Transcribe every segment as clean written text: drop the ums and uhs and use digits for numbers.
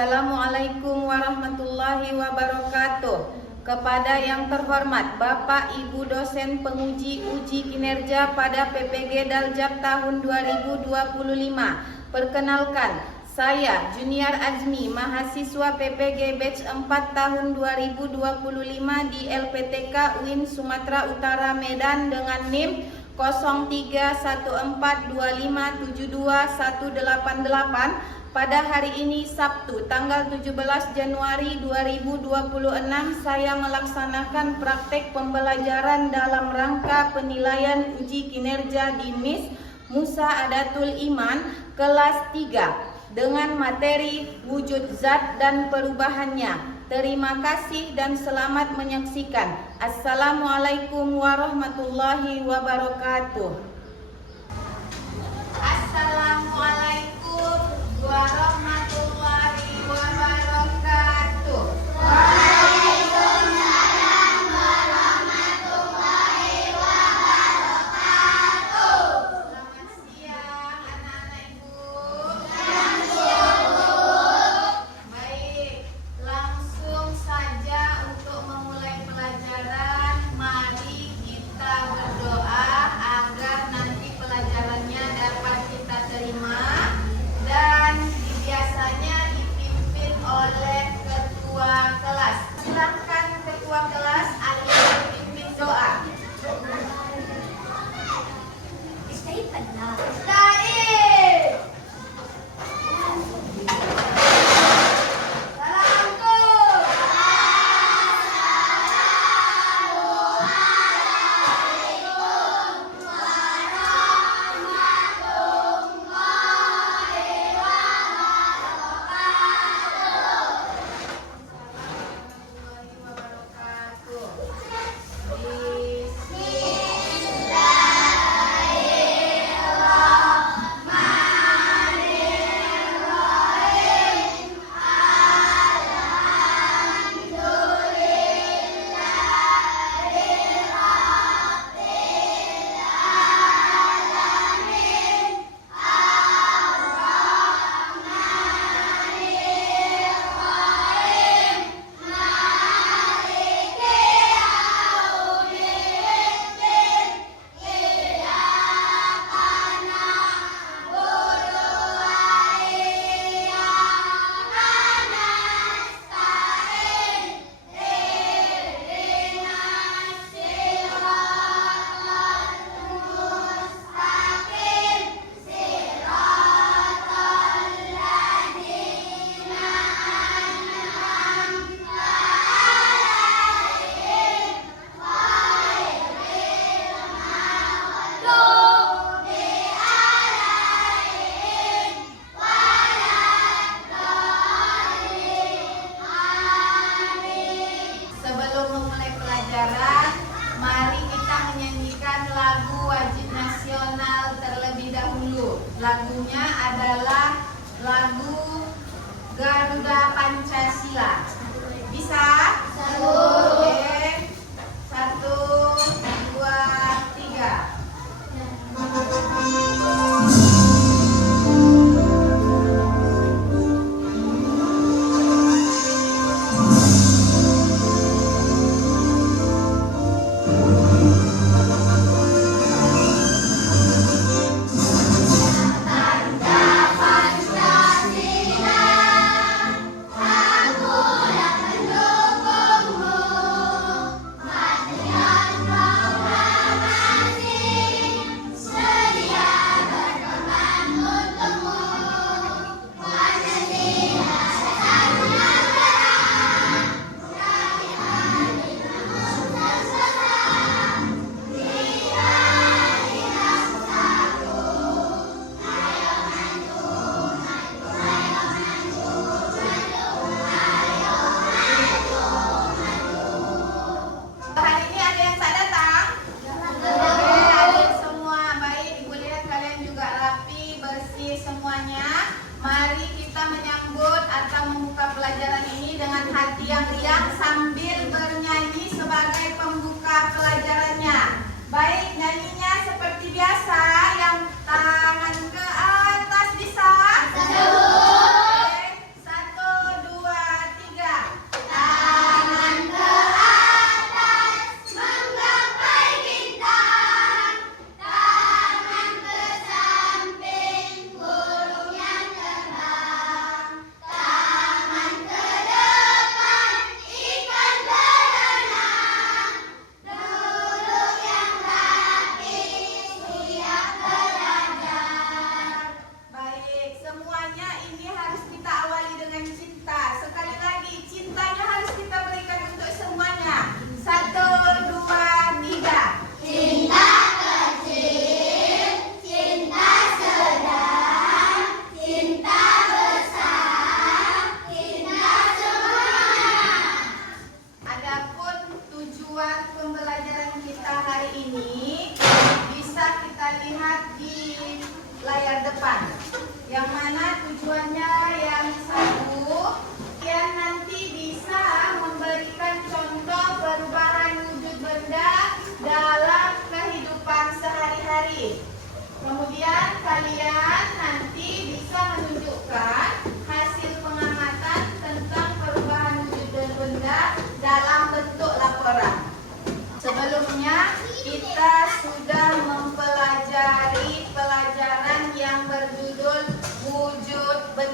Assalamualaikum warahmatullahi wabarakatuh. Kepada yang terhormat Bapak Ibu dosen penguji uji kinerja pada PPG Daljak tahun 2025. Perkenalkan, saya Junior Azmi, mahasiswa PPG batch 4 tahun 2025 di LPTK UIN Sumatera Utara Medan dengan NIM 0314257218. Pada hari ini Sabtu tanggal 17 Januari 2026 saya melaksanakan praktek pembelajaran dalam rangka penilaian uji kinerja di MIS Musa Adatul Iman kelas 3 dengan materi wujud zat dan perubahannya. Terima kasih dan selamat menyaksikan. Assalamualaikum warahmatullahi wabarakatuh. Assalamualaikum warahmatullahi wabarakatuh. Waalaikumsalam warahmatullahi wabarakatuh. Selamat siang anak-anak ibu. Selamat siang Bu. Baik, langsung saja untuk memulai pelajaran. Mari kita berdoa agar nanti pelajarannya dapat kita terima dan biasanya dipimpin oleh ketua kelas. Silakan ketua kelas ayo pimpin doa. Sebelum memulai pelajaran, mari kita menyanyikan lagu wajib nasional terlebih dahulu. Lagunya adalah lagu Garuda Pancasila. Bisa? Oke. 1, 2, 3. Hari ini ada yang tak datang? Oke, ada semua. Baik, Ibu lihat kalian juga rapi, bersih semuanya. Mari kita menyambut atau membuka pelajaran ini dengan hati yang riang sambil bernyanyi sebagai pembuka pelajarannya. Baik, nyanyinya seperti biasa, yang tangan ke atas bisa? Oke, 1,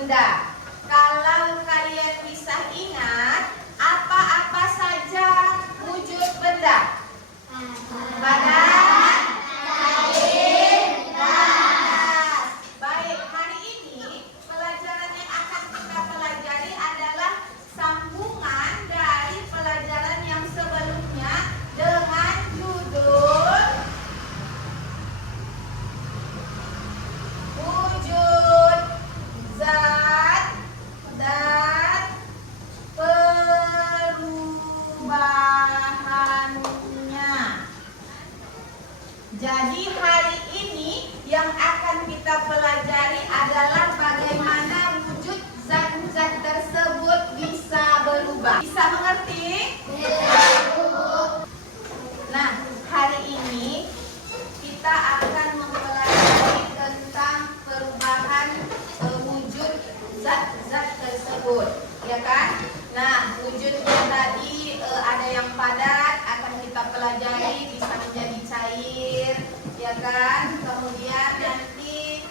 benda. Kalau kalian bisa ingat, apa-apa saja wujud benda? Padat, cair, panas. Baik, hari ini pelajaran yang akan kita pelajari adalah sambungan dari pelajaran yang sebelumnya dengan judul wujud zat dan perubahannya. Jadi hari ini yang akan kita pelajari adalah bagaimana wujud zat-zat tersebut bisa berubah. Bisa mengerti? Nah, hari ini kita akan mempelajari tentang perubahan wujud zat-zat tersebut, ya kan? Nah, wujudnya tadi ada yang padat, akan kita pelajari bisa menjadi cair, ya kan? Kemudian nanti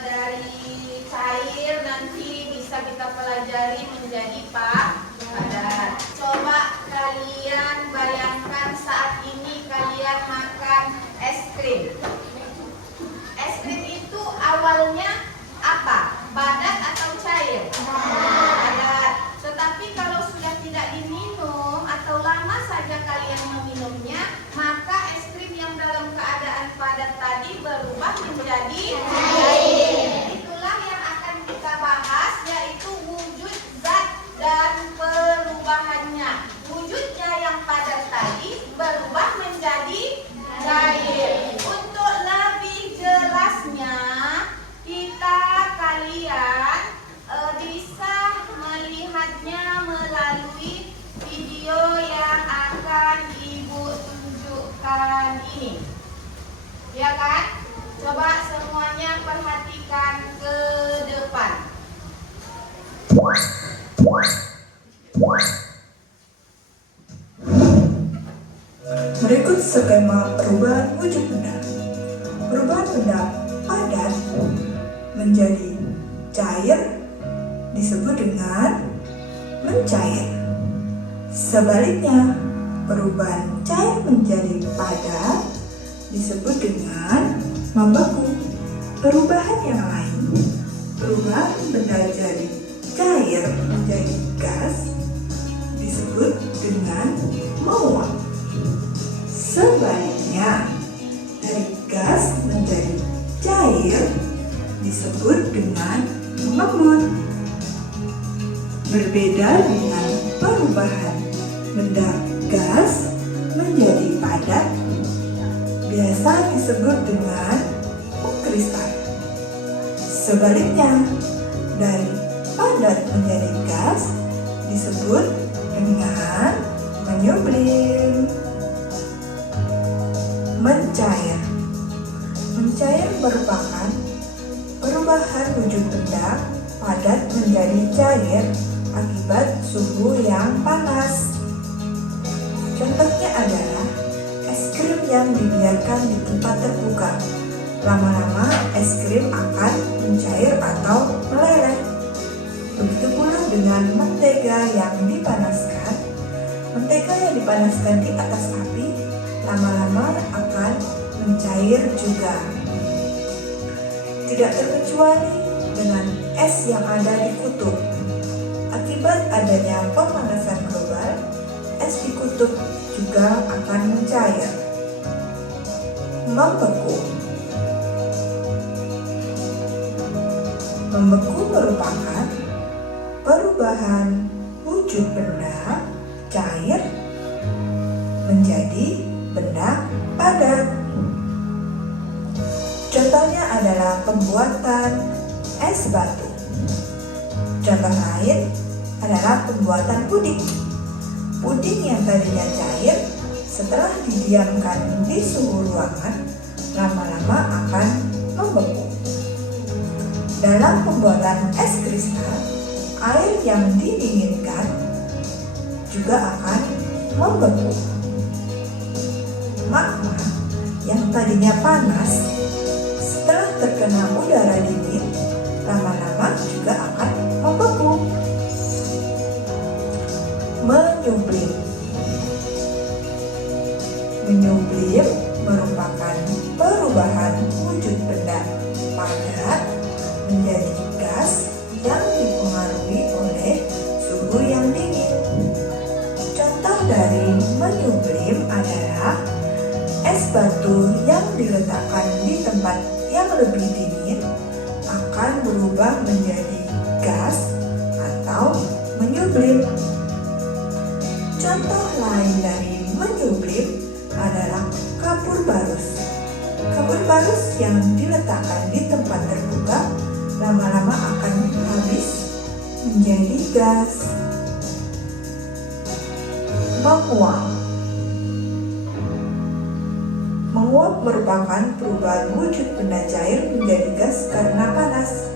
dari cair nanti bisa kita pelajari menjadi padat. Coba kalian bayangkan saat ini kalian makan es krim. Es krim itu awalnya apa? Padat atau cair? Padat. Tetapi kalau sudah tidak diminum atau lama saja kalian meminumnya, maka es krim yang dalam keadaan padat tadi berubah menjadi cair. Itulah yang akan kita bahas, yaitu wujud zat dan perubahannya. Wujudnya yang padat tadi berubah menjadi cair. Untuk lebih jelasnya, kalian bisa melihatnya melalui video yang akan Ibu tunjukkan ini, ya kan? Coba semuanya perhatikan ke depan. Berikut skema perubahan wujud benda. Perubahan benda padat menjadi cair disebut dengan mencair. Sebaliknya, perubahan cair menjadi padat disebut dengan membeku. Perubahan yang lain, perubahan benda jadi cair menjadi gas disebut dengan menguap. Sebaliknya, dari gas menjadi cair disebut dengan mengembun. Berbeda dengan perubahan benda gas menjadi padat, biasa disebut dengan mengkristal. Sebaliknya, dari padat menjadi gas disebut dengan menyublim. Mencair. Mencair merupakan perubahan wujud benda padat menjadi cair akibat suhu yang panas. Contohnya adalah es krim yang dibiarkan di tempat terbuka. Lama-lama es krim akan mencair atau meleleh. Begitu pula dengan mentega yang dipanaskan. Mentega yang dipanaskan di atas api lama-lama akan mencair juga. Tidak terkecuali dengan es yang ada di kutub. Akibat adanya pemanasan global, es di kutub juga akan mencair. Membeku. Membeku merupakan perubahan wujud benda cair menjadi benda padat. Contohnya adalah pembuatan es batu. Contoh lain adalah pembuatan puding. Puding yang tadinya cair setelah didiamkan di suhu ruangan lama-lama akan membeku. Dalam pembuatan es kristal, air yang didinginkan juga akan membeku. Magma yang tadinya panas setelah terkena udara dingin lama-lama juga batu yang diletakkan di tempat yang lebih dingin akan berubah menjadi gas atau menyublim. Contoh lain dari menyublim adalah kapur barus. Kapur barus yang diletakkan di tempat terbuka lama-lama akan habis menjadi gas. Menguap. Menguap merupakan perubahan wujud benda cair menjadi gas karena panas.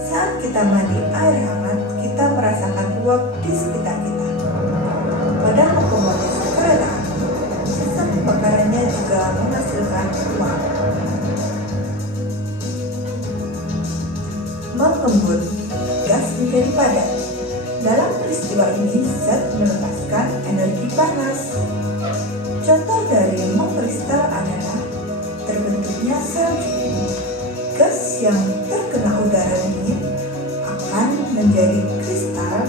Saat kita mandi air hangat, kita merasakan uap di sekitar kita. Pada lokomotif kereta api, sistem pembakarannya juga menghasilkan uap. Mengembun, gas menjadi padat. Dalam peristiwa ini, zat melepaskan energi panas. Contoh dari mengkristal adalah terbentuknya salju. Gas yang terkena udara dingin akan menjadi kristal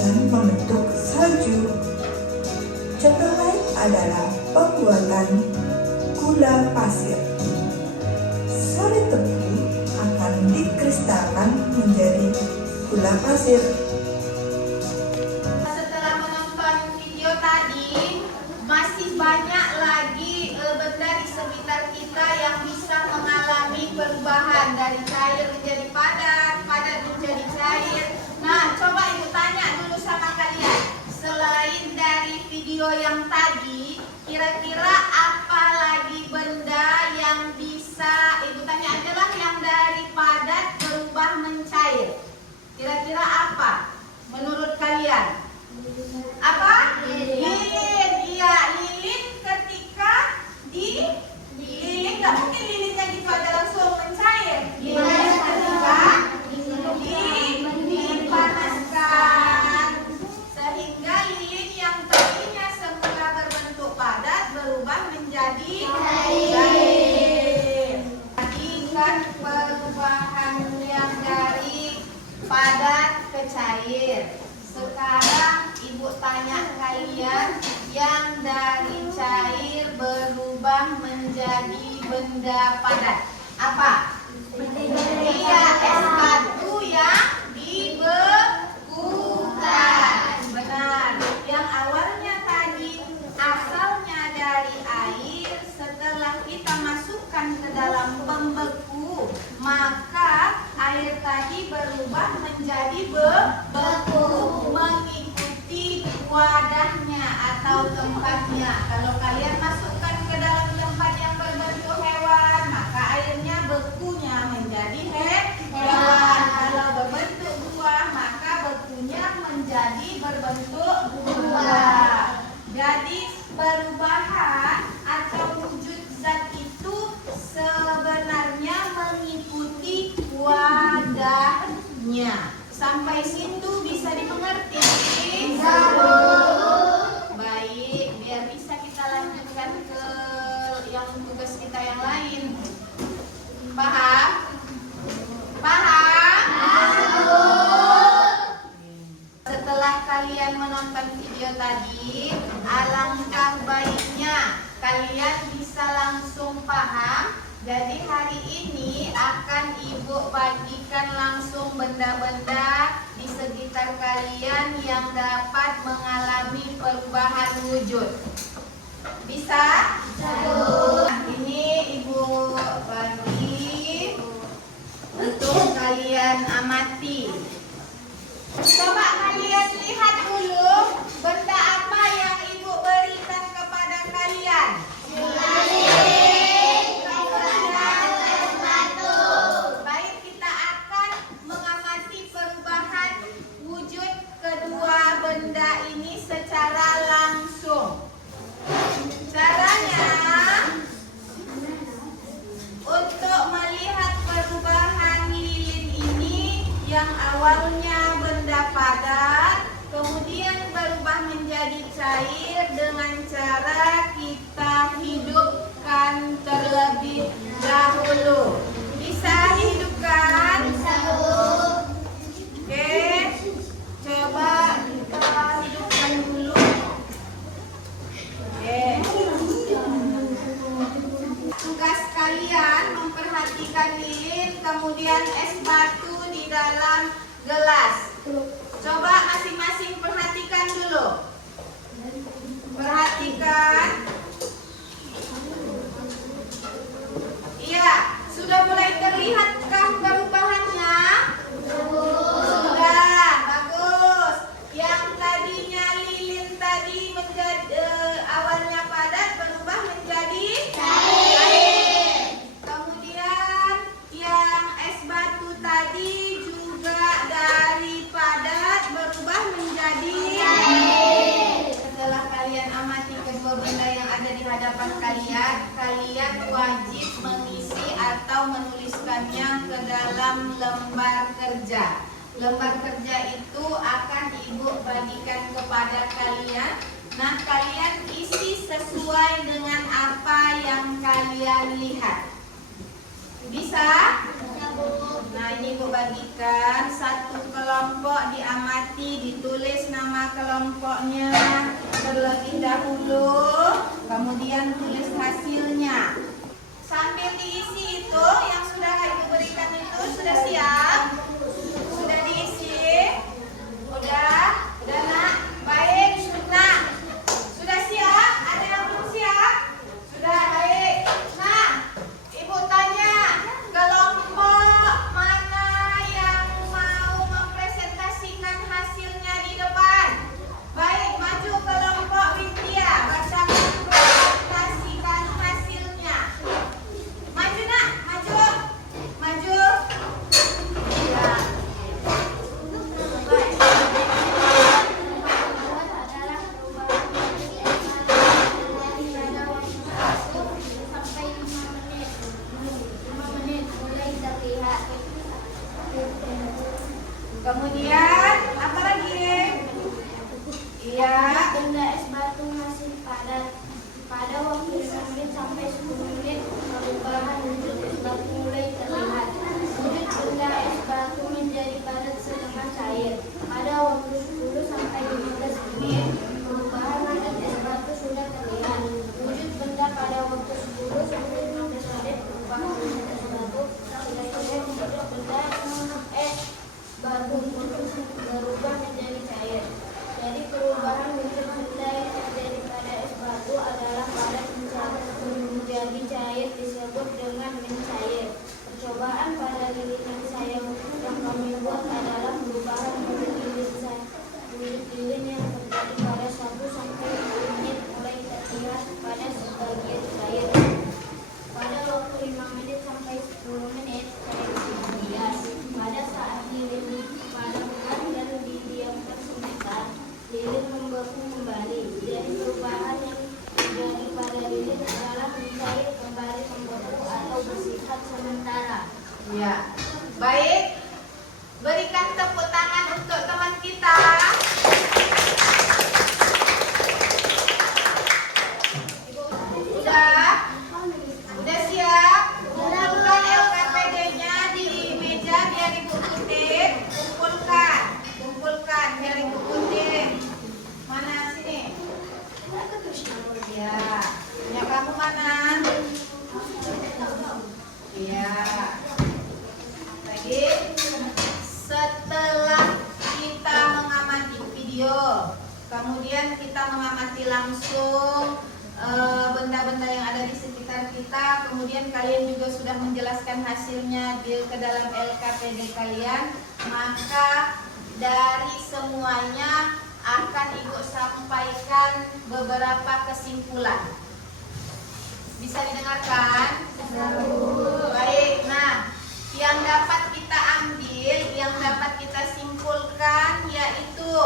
dan membentuk salju. Contoh lain adalah pembuatan gula pasir. Sari tebu akan dikristalkan menjadi gula pasir. Setelah menonton video tadi, masih banyak lagi benda di sekitar kita yang bisa mengalami perubahan dari cair menjadi padat, padat menjadi cair. Nah, coba Ibu tanya dulu sama kalian. Selain dari video yang tadi, kira-kira apa lagi benda yang bisa Ibu tanya adalah yang dari padat berubah mencair? Kira-kira apa menurut kalian? Apa? Lilin. Iya, lilin ketika lilin nggak mungkin lilinnya gitu aja langsung mencair. Lilin ketika dipanaskan, sehingga lilin yang tadinya semula berbentuk padat berubah menjadi cair. Tadi kan perubahan yang dari padat ke cair. Sekarang Ibu tanya kalian yang dari cair berubah menjadi benda padat. Apa? Iya, es batu yang dibekukan. Benar. Yang awalnya tadi asalnya dari air, setelah kita masukkan ke dalam pembeku, maka air tadi berubah menjadi beku mengikuti wadahnya atau tempatnya. Kalau kalian masukkan ke dalam tempat yang berbentuk hewan, maka airnya bekunya menjadi hewan. Kalau berbentuk buah, maka bekunya menjadi berbentuk buah. Jadi perubahan atau wujud zat itu sebenarnya mengikuti wadahnya. Sampai situ bisa dimengerti? Baik, biar bisa kita lanjutkan ke yang tugas kita yang lain. Paham? Paham? Setelah kalian menonton video tadi, alangkah baiknya kalian bisa langsung paham. Jadi hari ini akan Ibu bagikan langsung benda-benda di sekitar kalian yang dapat mengalami perubahan wujud. Bisa? Ini Ibu bagi untuk kalian amati. Coba kalian lihat dulu benda apa yang Ibu berikan kepada kalian. Baik, kita akan mengamati perubahan wujud kedua benda ini secara langsung. Caranya, untuk melihat perubahan lilin ini yang awalnya benda padat, kemudian berubah menjadi cair dengan cara kita hidupkan terlebih dahulu. Bisa dihidupkan? Bisa, Bu. Oke, coba kita hidupkan dulu. Oke. dalam gelas. Coba masing-masing perhatikan dulu. Perhatikan. Iya, sudah mulai terlihatkah perubahannya? Sudah, bagus. Yang tadinya lilin tadi menjadi awalnya padat berubah menjadi cair. Kemudian yang es batu tadi juga dari padat berubah menjadi cair. Setelah kalian amati kedua benda yang ada di hadapan kalian, kalian wajib mengisi atau menuliskannya ke dalam lembar kerja. Lembar kerja itu akan Ibu bagikan kepada kalian. Nah, kalian isi sesuai dengan apa yang kalian lihat. Bisa? Nah, ini Ibu bagikan. Satu kelompok diamati, ditulis nama kelompoknya terlebih dahulu, kemudian tulis hasilnya. Sambil diisi itu yang sudah Ibu berikan itu sudah siap? Sudah diisi? Udah nak? Baik, nah. Sudah siap? Ada yang belum siap? Sudah, baik. Nah, Ibu tanya, kelompok mana yang mau mempresentasikan hasilnya di depan? Baik, maju kelompok Widya, bacakan presentasikan hasilnya. Maju nak, maju. Maju. Ya. Kemudian apa lagi? Iya. Benda es batu masih padat. Pada waktu 5 menit sampai 10 menit perubahan wujud es batu mulai terlihat. Wujud benda es batu menjadi padat setengah cair. Pada waktu 10 sampai 15 menit perubahan wujud es batu sudah terlihat. Wujud benda pada waktu 10 sampai 15 menit perubahan wujud es batu sudah terlihat. Wujud benda es batu berubah menjadi cair. Jadi perubahan wujud benda yang terjadi pada es batu adalah padat menjadi cair disebut dengan mencair. Percobaan pada lilin yang kami buat adalah perubahan wujud lilin yang terjadi pada 1 sampai 10 menit mulai terlihat pada sebagian cair. Pada waktu 5 menit sampai 10 menit cair kemudian. Pada saat lilin dipadamkan dan didiamkan sebentar, lilin membeku kembali. Jadi perubahan yang terjadi pada lilin adalah mencair kembali, membeku atau bersifat sementara. Ya. Baik. Berikan tepuk tangan untuk teman kita. Udah siap? Kumpulkan LKPD-nya di meja biar Ibu kutip. Kumpulkan biar Ibu kutip. Mana sini? Ya. Punya kamu mana? Iya. Lagi. Setelah kita mengamati video, kemudian kita mengamati langsung benda-benda yang ada di sekitar kita, kemudian kalian juga sudah menjelaskan hasilnya ke dalam LKPD kalian, maka dari semuanya akan Ibu sampaikan beberapa kesimpulan. Bisa didengarkan? Baik, nah yang dapat kita ambil, yang dapat kita simpulkan yaitu,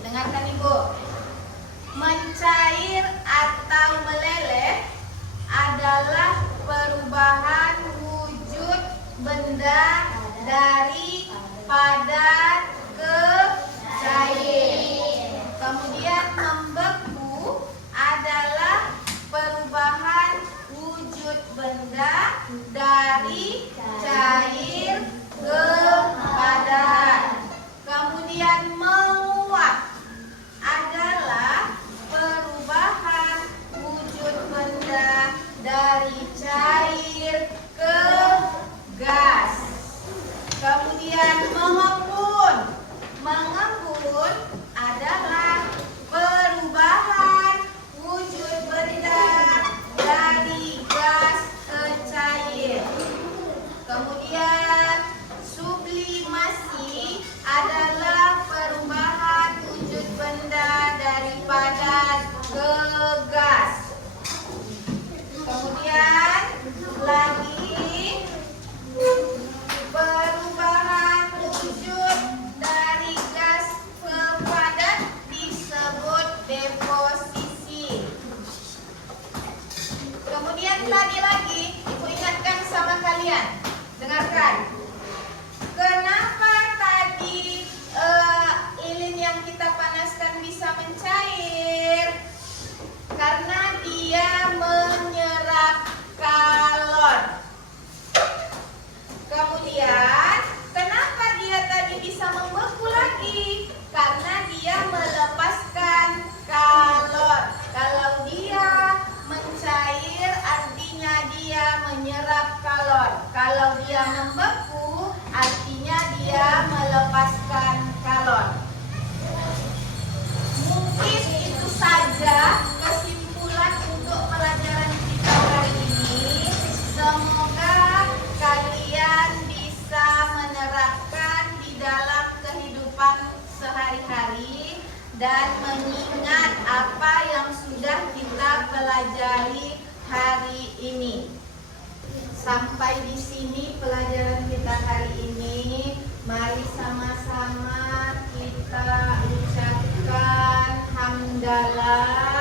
dengarkan Ibu, mencair atau meleleh adalah perubahan wujud benda dari padat ke cair. Kemudian membeku adalah perubahan wujud benda dari cair ke Kemudian mengembun. Mengembun adalah perubahan wujud benda dari gas ke cair. Kemudian sublimasi adalah perubahan wujud benda dari padat ke gas. Kemudian lagi perubahan wujud dari gas ke padat disebut deposisi. Kemudian tadi lagi Ibu ingatkan sama kalian, dengarkan. Kenapa tadi lilin yang kita panaskan bisa mencair? Karena dia menyerap kalor. Kemudian kenapa dia tadi bisa membeku lagi? Karena dia melepaskan kalor. Kalau dia mencair artinya dia menyerap kalor. Kalau dia membeku artinya dia melepaskan kalor. Mungkin itu saja kesimpulan untuk pelajaran kita hari ini. Semoga kalian bisa menerapkan di dalam kehidupan sehari-hari dan mengingat apa yang sudah kita pelajari hari ini. Sampai di sini pelajaran kita hari ini. Mari sama-sama kita ucapkan hamdalah